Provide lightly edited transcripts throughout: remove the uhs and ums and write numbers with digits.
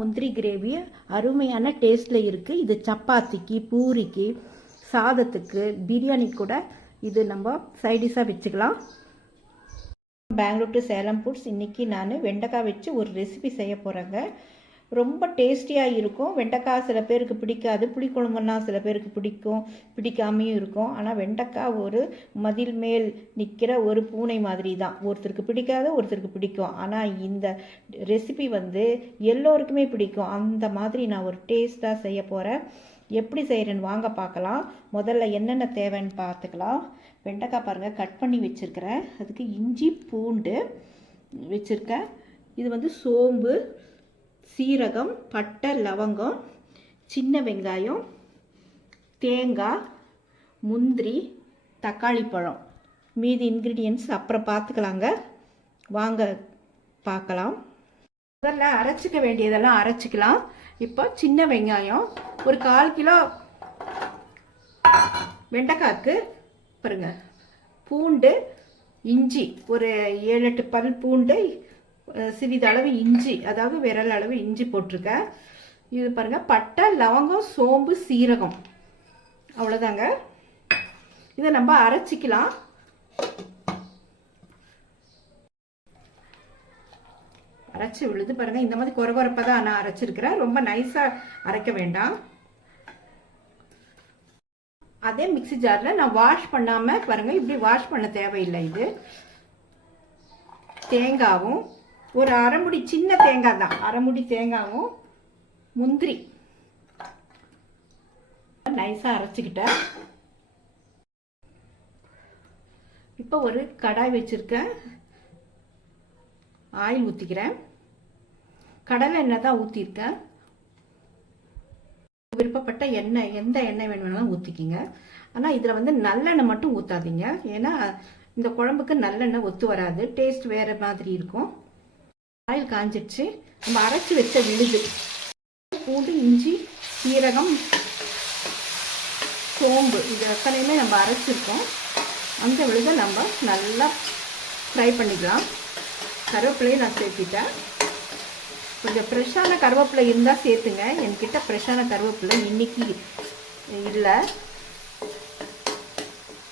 முந்திரி கிரேவி அருமையான டேஸ்ட்டில் இருக்குது. இது சப்பாத்திக்கு, பூரிக்கு, சாதத்துக்கு, பிரியாணி கூட இது நம்ம சைடிஷாக வச்சுக்கலாம். Bangalore to Salem foods. இன்றைக்கி நான் வெண்டைக்காய் வச்சு ஒரு ரெசிபி செய்ய போகிறேங்க. ரொம்ப டேஸ்டியாக இருக்கும். வெண்டைக்காய் சில பேருக்கு பிடிக்காது, புளிக்குழம்புன்னா சில பேருக்கு பிடிக்கும், பிடிக்காமையும் இருக்கும். ஆனால் வெண்டைக்காய் ஒரு மதில் மேல் நிற்கிற ஒரு பூனை மாதிரி தான். ஒருத்தருக்கு பிடிக்காது, ஒருத்தருக்கு பிடிக்கும். ஆனால் இந்த ரெசிபி எல்லோருக்குமே பிடிக்கும். அந்த மாதிரி நான் ஒரு டேஸ்ட்டாக செய்ய போகிறேன். எப்படி செய்கிறேன்னு வாங்க பார்க்கலாம். முதல்ல என்னென்ன தேவைன்னு பார்த்துக்கலாம். வெண்டைக்காய் பாருங்கள், கட் பண்ணி வச்சுருக்கிறேன். அதுக்கு இஞ்சி பூண்டு வச்சுருக்கேன். இது சோம்பு, சீரகம், பட்டை, லவங்கம், சின்ன வெங்காயம், தேங்காய், முந்திரி, தக்காளி பழம். மீதி இன்க்ரீடியன்ட்ஸ் அப்புறம் பார்த்துக்கலாங்க. வாங்க பார்க்கலாம். முதல்ல அரைச்சிக்க வேண்டியதெல்லாம் அரைச்சிக்கலாம். இப்போ சின்ன வெங்காயம் ஒரு 1/4 கிலோ வெண்டைக்காய்க்கு பாருங்க. பூண்டு, இஞ்சி ஒரு 7-8 பல் பூண்டு, சிறிதளவு இஞ்சி, அதாவது விரல் அளவு இஞ்சி போட்டிருக்கேன். இது பாருங்க, பட்டை, லவங்கம், சோம்பு, சீரகம், அவ்வளோதாங்க. இதை நம்ம அரைச்சிக்கலாம். அரைச்சி விழுது பாருங்க. இந்த மாதிரி கொரகொரப்பாக தான் நான் அரைச்சிருக்கிறேன். ரொம்ப நைஸாக அரைக்க வேண்டாம். அதே மிக்சி ஜாரில் நான் வாஷ் பண்ணாமல் பாருங்க, இப்படி வாஷ் பண்ண தேவையில்லை. இது தேங்காவும் ஒரு அரைமுடி, சின்ன தேங்காய் தான், அரைமுடி தேங்காவும், முந்திரி நைஸாக அரைச்சிக்கிட்டேன். இப்போ ஒரு கடாய் வச்சிருக்கேன். ஆயில் ஊற்றிக்கிறேன். கடலை எண்ணெய் தான் ஊற்றிருக்கேன். விருப்பப்பட்ட எண்ணெய், எந்த எண்ணெய் வேணும்னாலும் ஊற்றிக்கிங்க. ஆனால் இதில் நல்லெண்ணெய் மட்டும் ஊற்றாதீங்க. ஏன்னா இந்த குழம்புக்கு நல்லெண்ணெய் ஒத்து வராது, டேஸ்ட் வேறு மாதிரி இருக்கும். ஆயில் காஞ்சிடுச்சு. நம்ம அரைச்சி வச்ச விழுது, பூண்டு, இஞ்சி, சீரகம், சோம்பு, இது எத்தனையுமே நம்ம அரைச்சிருக்கோம். அந்த விழுதை நம்ம நல்லா ஃப்ரை பண்ணிக்கலாம். கருவேப்பிலையும் நான் சேர்த்திட்டேன். கொஞ்சம் ஃப்ரெஷ்ஷான கருவேப்பிலை இருந்தால் சேர்த்துங்க. என்கிட்ட ஃப்ரெஷ்ஷான கருவேப்பிலை இன்னைக்கு இல்லை,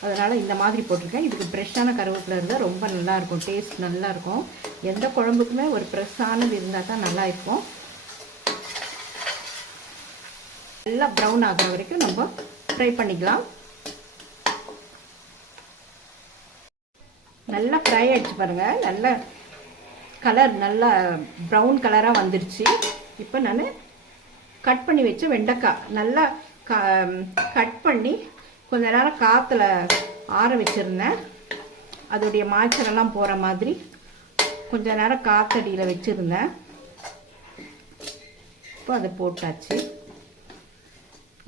அதனால் இந்த மாதிரி போட்டிருக்கேன். இதுக்கு ஃப்ரெஷ்ஷான கருவேப்பிலை இருந்தால் ரொம்ப நல்லாயிருக்கும், டேஸ்ட் நல்லாயிருக்கும். எந்த குழம்புக்குமே ஒரு ஃப்ரெஷ்ஷானது இருந்தால் தான் நல்லா இருக்கும். நல்லா ப்ரௌன் ஆகிற வரைக்கும் நம்ம ஃப்ரை பண்ணிக்கலாம். நல்லா ஃப்ரை ஆகிடுச்சு பாருங்கள். நல்ல கலர், நல்லா ப்ரௌன் கலராக வந்துடுச்சு. இப்போ நான் கட் பண்ணி வச்ச வெண்டைக்காய் நல்லா கட் பண்ணி கொஞ்ச நேரம் காற்றுல ஆற வச்சுருந்தேன். அதோடைய மாய்ச்சரெல்லாம் போகிற மாதிரி கொஞ்ச நேரம் காற்றடியில் வச்சுருந்தேன். இப்போ அதை போட்டாச்சு.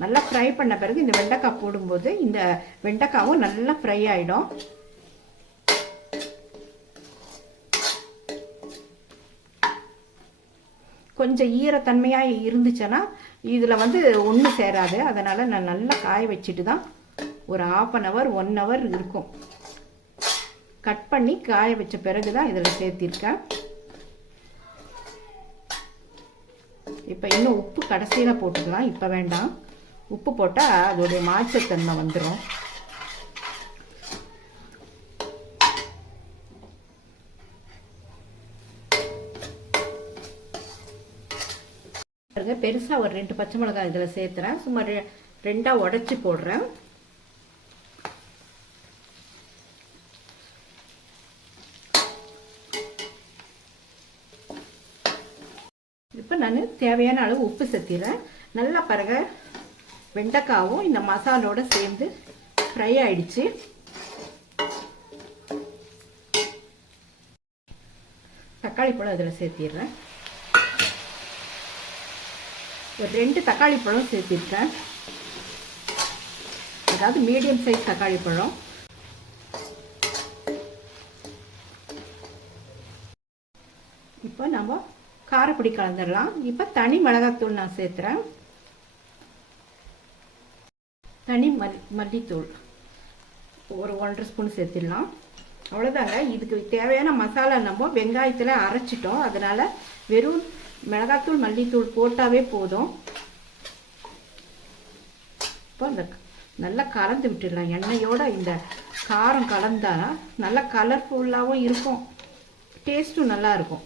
நல்லா ஃப்ரை பண்ண பிறகு இந்த வெண்டைக்காய் போடும்போது இந்த வெண்டைக்காவும் நல்லா ஃப்ரை ஆகிடும். கொஞ்சம் ஈரத்தன்மையாக இருந்துச்சுன்னா இதில் ஒன்றும் சேராது. அதனால் நான் நல்லா காய வச்சுட்டு தான் ஒரு 1/2 hour 1 hour இருக்கும். கட் பண்ணி காய வச்ச பிறகு தான் இதில் சேர்த்திருக்கேன். இப்போ இன்னும் உப்பு கடைசியில் போட்டுக்கலாம், இப்போ வேண்டாம். உப்பு போட்டால் அதோடைய மாய்ச்சத்தன்மை வந்துடும். பெருசாக ஒரு 2 பச்சை மிளகாய் இதில் சேர்த்துறேன். சும்மா 2ஆக உடைச்சி போடுறேன். இப்போ நான் தேவையான அளவு உப்பு சேர்த்திடுறேன். நல்லா பாருங்க, வெண்டைக்காவும் இந்த மசாலோட சேர்ந்து ஃப்ரை ஆயிடுச்சு. தக்காளி பழம் இதில் சேர்த்திடுறேன். ஒரு 2 தக்காளி பழம் சேர்த்திருக்கேன். அதாவது மீடியம் சைஸ் தக்காளி பழம். இப்போ நம்ம காரப்பொடி கலந்துடலாம். இப்போ தனி மிளகாத்தூள் நான் சேர்த்துறேன். தனி மல்லித்தூள் ஒரு 1.5 ஸ்பூன் சேர்த்திடலாம். அவ்வளோதாங்க. இதுக்கு தேவையான மசாலா நம்ம வெங்காயத்தில் அரைச்சிட்டோம். அதனால் வெறும் மிளகாத்தூள் மல்லித்தூள் போட்டாவே போதும். இப்போ அந்த நல்லா கலந்து விட்டுடலாம். எண்ணெயோட இந்த காரம் கலந்தா நல்லா கலர்ஃபுல்லாகவும் இருக்கும், டேஸ்ட்டும் நல்லா இருக்கும்.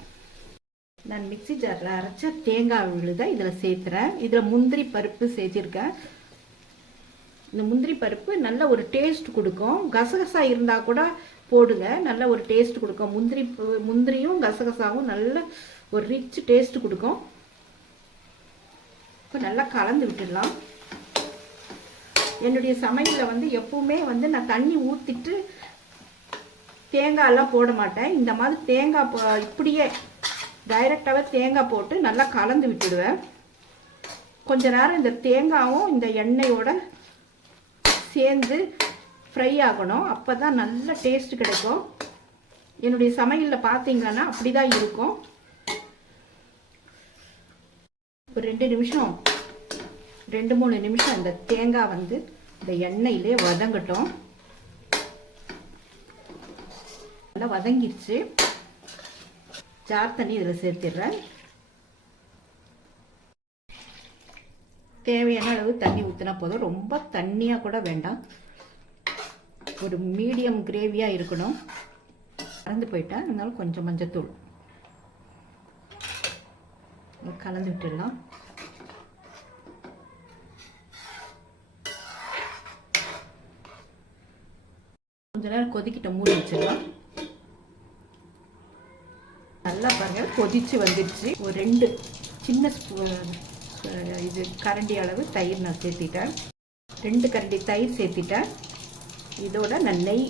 நான் மிக்ஸி ஜாரில் அரைச்ச தேங்காய் விழுதை இதில் சேர்த்துறேன். இதில் முந்திரி பருப்பு சேர்த்திருக்கேன். இந்த முந்திரி பருப்பு நல்ல ஒரு டேஸ்ட் கொடுக்கும். கசகசா இருந்தால் கூட போடுங்க, நல்ல ஒரு டேஸ்ட் கொடுக்கும். முந்திரியும் கசகசாவும் நல்ல ஒரு ரிச் டேஸ்ட் கொடுக்கும். இப்போ நல்லா கலந்து விட்டுடலாம். என்னுடைய சமையலில் வந்து எப்பவுமே வந்து நான் தண்ணி ஊற்றிட்டு தேங்காயெல்லாம் போட மாட்டேன். இந்த மாதிரி தேங்காய் இப்படியே டைரெக்டாகவே தேங்காய் போட்டு நல்லா கலந்து விட்டுடுவேன். கொஞ்ச நேரம் இந்த தேங்காயும் இந்த எண்ணெயோட சேர்ந்து ஃப்ரை ஆகணும். அப்போ தான் நல்ல டேஸ்ட் கிடைக்கும். என்னுடைய சமையலில் பார்த்தீங்கன்னா அப்படி தான் இருக்கும். ஒரு 2-3 நிமிஷம் இந்த தேங்காய் வந்து இந்த எண்ணெயிலே வதங்கட்டும். நல்லா வதங்கிடுச்சு. ஜார் தண்ணி இதில் சேர்த்திடுறேன். தேவையான அளவு தண்ணி ஊற்றினா போதும். ரொம்ப தண்ணியாக கூட வேண்டாம், ஒரு மீடியம் கிரேவியாக இருக்கணும். கலந்து போயிட்டேன், அதனால கொஞ்சம் மஞ்சத்தூள் கலந்து விட்டுடலாம். கொஞ்ச நேரம் கொதிக்கிட்ட மூடி வச்சிடலாம். நல்லா பாருங்க கொதிச்சு வந்துடுச்சு. ஒரு 2 சின்ன இது கரண்டி அளவு தயிர் நான் சேர்த்திட்டேன். 2 கரண்டி தயிர் சேர்த்திட்டேன். இதோட நான் நெய்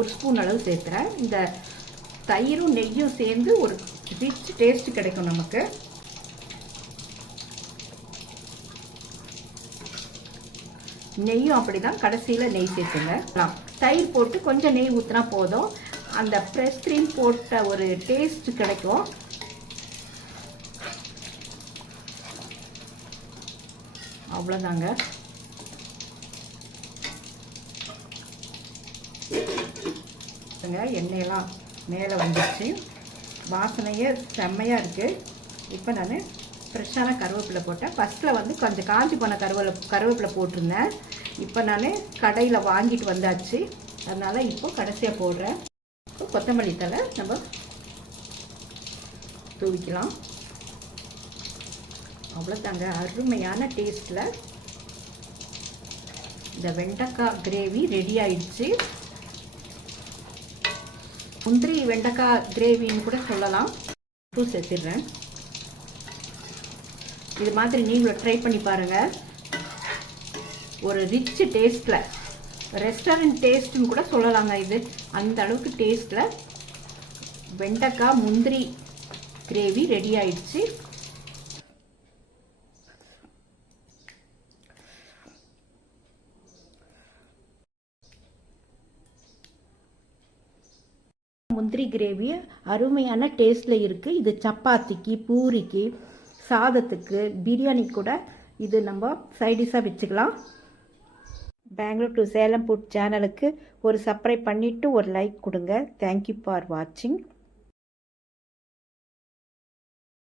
1 ஸ்பூன் அளவு சேர்த்துறேன். இந்த தயிரும் நெய்யும் சேர்ந்து ஒரு ரிச் டேஸ்ட் கிடைக்கும் நமக்கு. நெய்யும் அப்படிதான், கடைசியில் நெய் சேர்த்துங்க. தயிர் போட்டு கொஞ்சம் நெய் ஊற்றினா போதும். அந்த ஃப்ரெஷ் க்ரீம் போட்ட ஒரு டேஸ்ட் கிடைக்கும். அவ்வளோதாங்க. எண்ணெயெல்லாம் மேலே வந்துடுச்சு, வாசனையே செம்மையாக இருக்குது. இப்போ நான் ஃப்ரெஷ்ஷான கருவேப்பிலை போட்டேன். ஃபஸ்ட்டில் வந்து கொஞ்சம் காஞ்சி போன கருவேப்பிலை போட்டிருந்தேன். இப்போ நான் கடையில் வாங்கிட்டு வந்தாச்சு, அதனால் இப்போ கடைசியாக போடுறேன். இப்போ கொத்தமல்லி தழை நம்ம தூவிக்கலாம். அவ்வளோதாங்க, அருமையான டேஸ்ட்டில் இந்த வெண்டைக்காய் கிரேவி ரெடி ஆயிடுச்சு. முந்திரி வெண்டைக்காய் கிரேவின்னு கூட சொல்லலாம். உப்பு சேர்த்துடுறேன். இது மாதிரி நீங்களும் ட்ரை பண்ணி பாருங்கள். ஒரு ரிச் டேஸ்ட்டில், ரெஸ்டாரண்ட் டேஸ்ட்டுன்னு கூட சொல்லலாங்க. இது அந்த அளவுக்கு டேஸ்ட்டில் வெண்டைக்காய் முந்திரி கிரேவி ரெடி ஆயிடுச்சு. முந்திரி கிரேவி அருமையான டேஸ்ட்டில் இருக்குது. இது சப்பாத்திக்கு, பூரிக்கு, சாதத்துக்கு, பிரியாணி கூட இது நம்ம சைடிஷாக வச்சுக்கலாம். பெங்களூர் டு சேலம் ஃபுட் சேனலுக்கு ஒரு சப்ஸ்கிரைப் பண்ணிவிட்டு ஒரு லைக் கொடுங்க. தேங்க்யூ ஃபார் வாட்சிங்.